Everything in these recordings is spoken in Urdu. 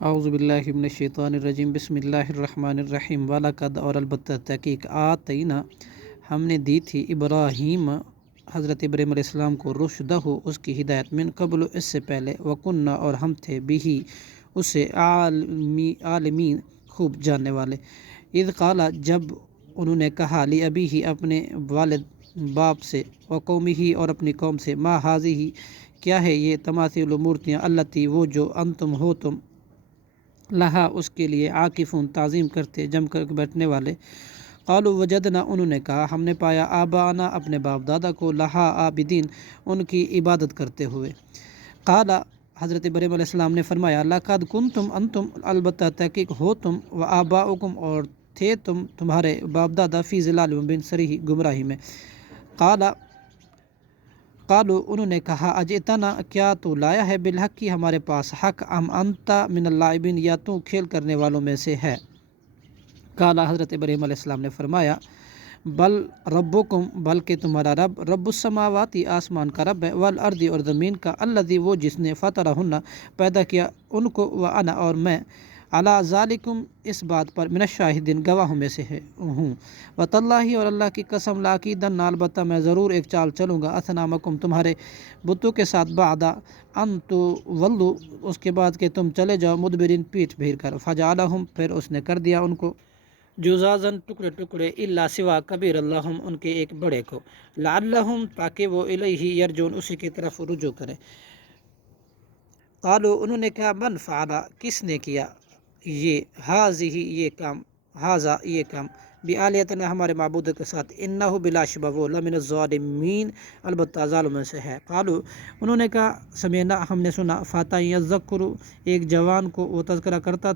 اعوذ باللہ من الشیطان الرجیم بسم اللہ الرحمن الرحیم وَلَقَدْ اور البتہ تحقیق آتینا ہم نے دی تھی ابراہیم حضرت ابراہیم علیہ السلام کو رشدہ اس کی ہدایت من قبل اس سے پہلے وکنہ اور ہم تھے بھی اسے عالمین خوب جاننے والے اذ قال جب انہوں نے کہا لی ابی ہی اپنے والد باپ سے وقومی اور اپنی قوم سے ما حاضی کیا ہے یہ تماثیل مورتیاں التی وہ جو انتم ہو تم لہا اس کے لیے عاکفون تعظیم کرتے جم کر بیٹھنے والے قالوا وجدنا انہوں نے کہا ہم نے پایا آبانا اپنے باپ دادا کو لہا عابدین ان کی عبادت کرتے ہوئے قال حضرت ابراہیم علیہ السلام نے فرمایا لقد کنتم انتم البتہ تحقیق ہو تم و آباؤکم اور تھے تمہارے باپ دادا فی ضلال مبین صریح گمراہی میں قالوا انہوں نے کہا اجئتنا کیا تو لایا ہے بالحق کی ہمارے پاس حق ام انت من اللاعبین یا تو کھیل کرنے والوں میں سے ہے قال حضرت ابراہیم علیہ السلام نے فرمایا بل ربکم بلکہ تمہارا رب رب السماواتی آسمان کا رب ہے والارض اور زمین کا الذی وہ جس نے فطرہن پیدا کیا ان کو وانا اور میں علی ذالکم اس بات پر من الشاہدین گواہوں میں سے ہوں وتاللہ اور اللہ کی قسم لاکیدن البتہ میں ضرور ایک چال چلوں گا اصنامکم تمہارے بتوں کے ساتھ بعد ان تولوا اس کے بعد کہ تم چلے جاؤ مدبرین پیٹھ پھیر کر فجعلہم پھر اس نے کر دیا ان کو جزازن ٹکڑے ٹکڑے الا سوا کبیر اللہم ان کے ایک بڑے کو لعلہم تاکہ وہ الیہ یرجون اسی کی طرف رجوع کرے قالوا انہوں نے کہا من فعل کس نے کیا یہ حاضی یہ کام بآلیتنا ہمارے معبود کے ساتھ انہ بلا شبہ وہ لمن الظالمین البتہ ظالموں سے ہے قالوا انہوں نے کہا سمعنا ہم نے سنا فاتا یذکر ایک جوان کو وہ تذکرہ کرتا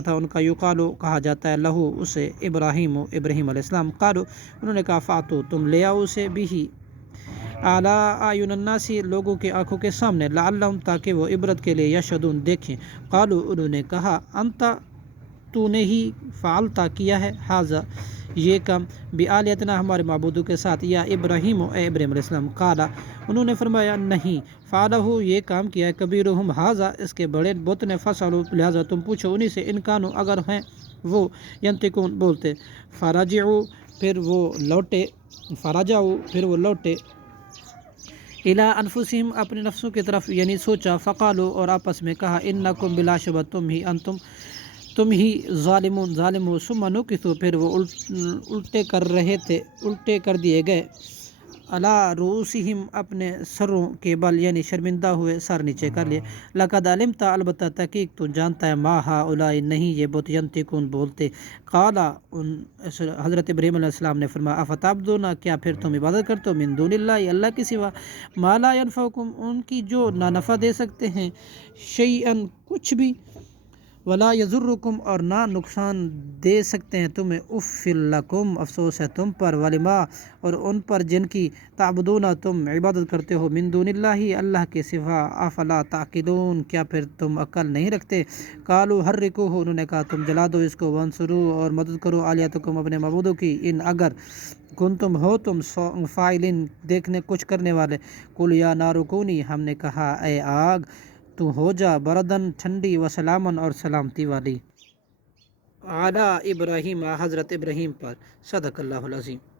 تھا ان کا یقالو کہا جاتا ہے لہو اسے ابراہیم علیہ السلام قالوا انہوں نے کہا فاتو تم لے آؤ اسے بھی اعلیٰ اعین الناس لوگوں کی آنکھوں کے سامنے لعلہم تاکہ وہ عبرت کے لیے یشہدون دیکھیں قالوا انہوں نے کہا انت تو نے ہی فعلتا کیا ہے حاضا یہ کام بآلیتنا ہمارے معبودوں کے ساتھ یا ابراہیم اے ابراہیم علیہ السلام قال انہوں نے فرمایا نہیں فعلہ یہ کام کیا ہے کبیرہم حاضا اس کے بڑے بت نے فسالو لہذا تم پوچھو انہی سے انکانو اگر ہیں وہ ینتقون بولتے فرجعوا پھر وہ لوٹے الی انفسہم اپنے نفسوں کی طرف یعنی سوچا فقالو اور آپس میں کہا انکم بلا شبہ تم ہی ظالم ہو ثم نکثوا پھر وہ الٹے کر دیے گئے علی رؤوسہم اپنے سروں کے بل یعنی شرمندہ ہوئے سر نیچے کر لیے لقد علمت البتہ تحقیق تو جانتا ہے ما ہؤلاء نہیں یہ بت ینطقون بولتے قال حضرت ابراہیم علیہ السلام نے فرمایا افتعبدون کیا پھر تم عبادت کرتے ہو من دون اللہ کے سوا ما لا ینفعکم ان کی جو نہ نفع دے سکتے ہیں شیئا کچھ بھی ولا یضرکم اور نہ نقصان دے سکتے ہیں تمہیں اف لکم افسوس ہے تم پر ولما اور ان پر جن کی تعبدون تم عبادت کرتے ہو من دون اللہ کے سوا افلا تعقلون کیا پھر تم عقل نہیں رکھتے قالوا حرکوہ انہوں نے کہا تم جلا دو اس کو وانصروا اور مدد کرو آلیاتکم اپنے معبودوں کی ان اگر کنتم ہو تم فاعلین دیکھنے کچھ کرنے والے قل یا نار کونی ہم نے کہا اے آگ تو ہو جا بردن ٹھنڈی و سلامن اور سلامتی والی علی ابراہیم حضرت ابراہیم پر صدق اللہ العظیم